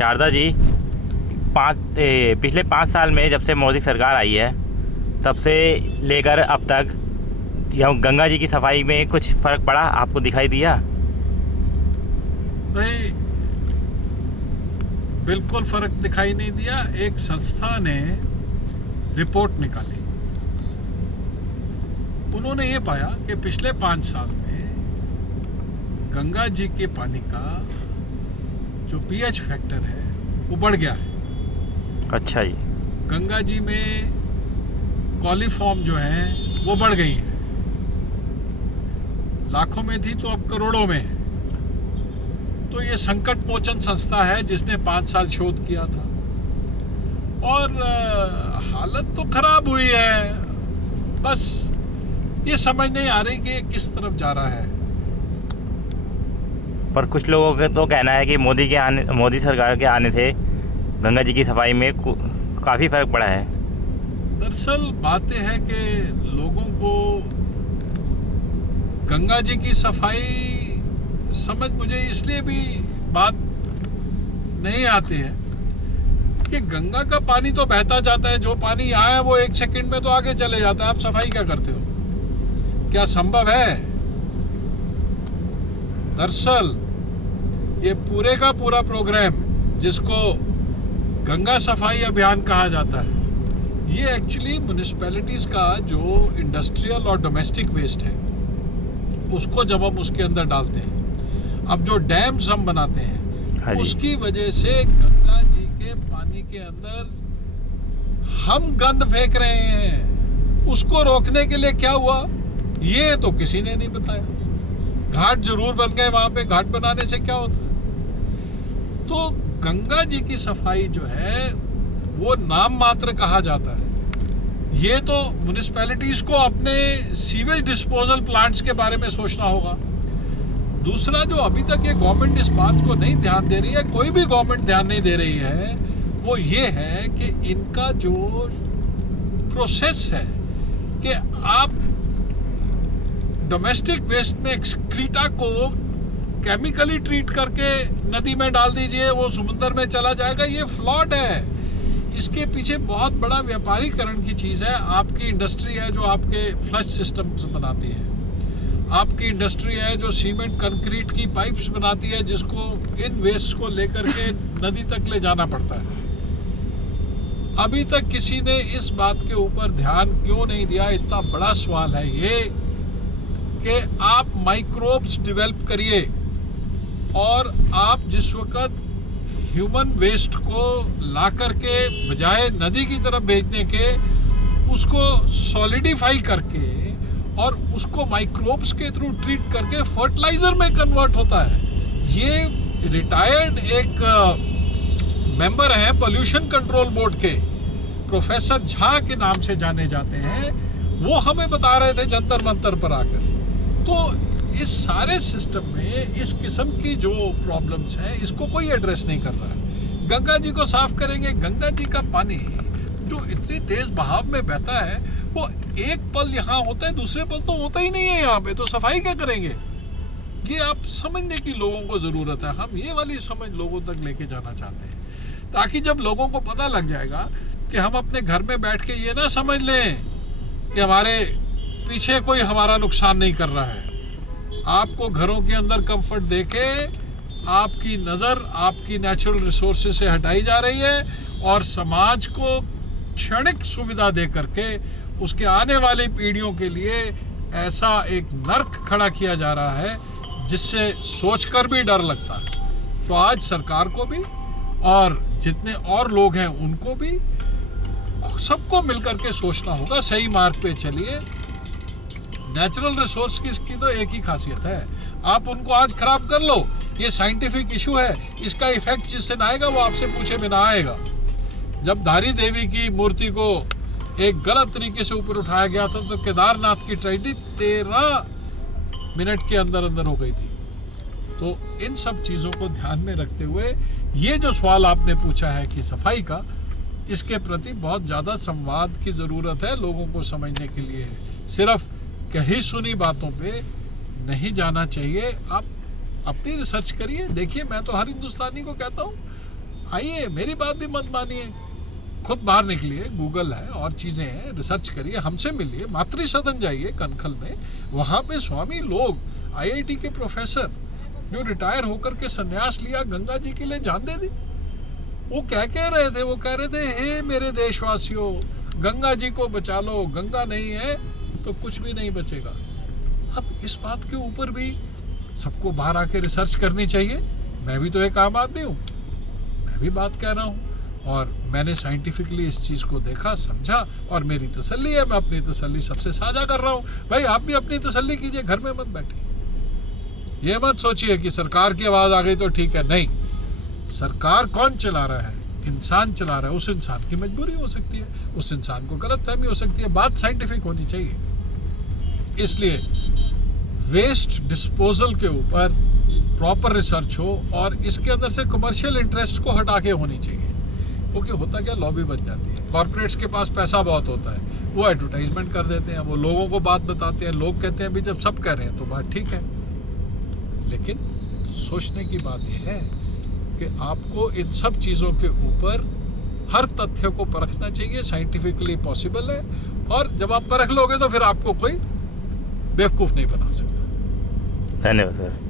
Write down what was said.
शारदा जी, पिछले 5 साल में जब से मोदी सरकार आई है तब से लेकर अब तक यहाँ गंगा जी की सफाई में कुछ फ़र्क पड़ा, आपको दिखाई दिया? भाई बिल्कुल फर्क दिखाई नहीं दिया। एक संस्था ने रिपोर्ट निकाली, उन्होंने ये पाया कि पिछले 5 साल में गंगा जी के पानी का जो पीएच फैक्टर है वो बढ़ गया है। अच्छा जी। गंगा जी में कॉलीफॉर्म जो है वो बढ़ गई है, लाखों में थी तो अब करोड़ों में है। तो ये संकट मोचन संस्था है जिसने 5 साल शोध किया था और हालत तो खराब हुई है। बस ये समझ नहीं आ रही कि किस तरफ जा रहा है। पर कुछ लोगों का तो कहना है कि मोदी सरकार के आने से गंगा जी की सफाई में काफ़ी फ़र्क पड़ा है। दरअसल बात यह है कि लोगों को गंगा जी की सफाई समझ मुझे इसलिए भी बात नहीं आती है कि गंगा का पानी तो बहता जाता है, जो पानी यहाँ है वो 1 सेकंड में तो आगे चले जाता है। आप सफाई क्या करते हो? क्या संभव है? दरअसल ये पूरे का पूरा प्रोग्राम जिसको गंगा सफाई अभियान कहा जाता है, ये एक्चुअली म्युनिसिपैलिटीज़ का जो इंडस्ट्रियल और डोमेस्टिक वेस्ट है उसको जब हम उसके अंदर डालते हैं, अब जो डैम्स हम बनाते हैं उसकी वजह से गंगा जी के पानी के अंदर हम गंद फेंक रहे हैं। उसको रोकने के लिए क्या हुआ ये तो किसी ने नहीं बताया। घाट जरूर बन गए, वहां पे घाट बनाने से क्या होता है? तो गंगा जी की सफाई जो है वो नाम मात्र कहा जाता है। ये तो म्युनिसिपैलिटीज को अपने सीवेज डिस्पोजल प्लांट्स के बारे में सोचना होगा। दूसरा, जो अभी तक ये गवर्नमेंट इस बात को नहीं ध्यान दे रही है, कोई भी गवर्नमेंट ध्यान नहीं दे रही है, वो ये है कि इनका जो प्रोसेस है कि आप डोमेस्टिक वेस्ट में एक्सक्रीटा को केमिकली ट्रीट करके नदी में डाल दीजिए, वो समुद्र में चला जाएगा, ये फ्लॉड है। इसके पीछे बहुत बड़ा व्यापारीकरण की चीज़ है। आपकी इंडस्ट्री है जो आपके फ्लश सिस्टम बनाती है, आपकी इंडस्ट्री है जो सीमेंट कंक्रीट की पाइप्स बनाती है जिसको इन वेस्ट को लेकर के नदी तक ले जाना पड़ता है। अभी तक किसी ने इस बात के ऊपर ध्यान क्यों नहीं दिया? इतना बड़ा सवाल है ये कि आप माइक्रोब्स डेवलप करिए और आप जिस वक्त ह्यूमन वेस्ट को ला करके बजाय नदी की तरफ भेजने के उसको सॉलिडिफाई करके और उसको माइक्रोब्स के थ्रू ट्रीट करके फर्टिलाइजर में कन्वर्ट होता है। ये रिटायर्ड एक मेंबर हैं पोल्यूशन कंट्रोल बोर्ड के, प्रोफेसर झा के नाम से जाने जाते हैं, वो हमें बता रहे थे जंतर मंतर पर आकर। तो इस सारे सिस्टम में इस किस्म की जो प्रॉब्लम्स हैं इसको कोई एड्रेस नहीं कर रहा है। गंगा जी को साफ करेंगे, गंगा जी का पानी जो इतनी तेज बहाव में बहता है वो एक पल यहाँ होता है, दूसरे पल तो होता ही नहीं है यहाँ पे, तो सफाई क्या करेंगे? ये आप समझने की लोगों को ज़रूरत है। हम ये वाली समझ लोगों तक लेके जाना चाहते हैं ताकि जब लोगों को पता लग जाएगा कि हम अपने घर में बैठ के ये ना समझ लें कि हमारे पीछे कोई हमारा नुकसान नहीं कर रहा है। आपको घरों के अंदर कंफर्ट देके आपकी नज़र आपकी नेचुरल रिसोर्सेज से हटाई जा रही है और समाज को क्षणिक सुविधा दे करके उसके आने वाली पीढ़ियों के लिए ऐसा एक नर्क खड़ा किया जा रहा है जिससे सोचकर भी डर लगता है। तो आज सरकार को भी और जितने और लोग हैं उनको भी सबको मिलकर के सोचना होगा, सही मार्ग पे चलिए। नेचुरल रिसोर्स की तो एक ही खासियत है, आप उनको आज खराब कर लो, ये साइंटिफिक इशू है, इसका इफेक्ट जिससे ना आएगा वो आपसे पूछे बिना आएगा। जब धारी देवी की मूर्ति को एक गलत तरीके से ऊपर उठाया गया था तो केदारनाथ की ट्रेजेडी 13 मिनट के अंदर अंदर हो गई थी। तो इन सब चीज़ों को ध्यान में रखते हुए ये जो सवाल आपने पूछा है कि सफाई का, इसके प्रति बहुत ज़्यादा संवाद की ज़रूरत है लोगों को समझने के लिए। सिर्फ कही सुनी बातों पे नहीं जाना चाहिए। आप अपनी रिसर्च करिए, देखिए। मैं तो हर हिंदुस्तानी को कहता हूँ आइए, मेरी बात भी मत मानिए, खुद बाहर निकलिए, गूगल है और चीज़ें हैं, रिसर्च करिए, हमसे मिलिए, मातृ सदन जाइए कनखल में, वहाँ पे स्वामी लोग, आईआईटी के प्रोफेसर जो रिटायर होकर के संन्यास लिया, गंगा जी के लिए जान दे दी। वो क्या कह रहे थे? वो कह रहे थे, हे मेरे देशवासियों, गंगा जी को बचा लो, गंगा नहीं है तो कुछ भी नहीं बचेगा। अब इस बात के ऊपर भी सबको बाहर आके रिसर्च करनी चाहिए। मैं भी तो एक आम आदमी हूँ, मैं भी बात कह रहा हूँ, और मैंने साइंटिफिकली इस चीज़ को देखा, समझा, और मेरी तसल्ली है, मैं अपनी तसल्ली सबसे साझा कर रहा हूँ। भाई आप भी अपनी तसल्ली कीजिए, घर में मत बैठिए। ये मत सोचिए कि सरकार की आवाज़ आ गई तो ठीक है, नहीं। सरकार कौन चला रहा है? इंसान चला रहा है। उस इंसान की मजबूरी हो सकती है, उस इंसान को गलतफहमी हो सकती है, बात साइंटिफिक होनी चाहिए। इसलिए वेस्ट डिस्पोजल के ऊपर प्रॉपर रिसर्च हो और इसके अंदर से कमर्शियल इंटरेस्ट को हटा के होनी चाहिए। क्योंकि होता क्या, लॉबी बन जाती है, कॉर्पोरेट्स के पास पैसा बहुत होता है, वो एडवर्टाइजमेंट कर देते हैं, वो लोगों को बात बताते हैं, लोग कहते हैं भी जब सब कह रहे हैं तो बात ठीक है। लेकिन सोचने की बात यह है कि आपको इन सब चीज़ों के ऊपर हर तथ्य को परखना चाहिए, साइंटिफिकली पॉसिबल है, और जब आप परख लोगे तो फिर आपको कोई बेवकूफ़ नहीं बना सकता। धन्यवाद सर।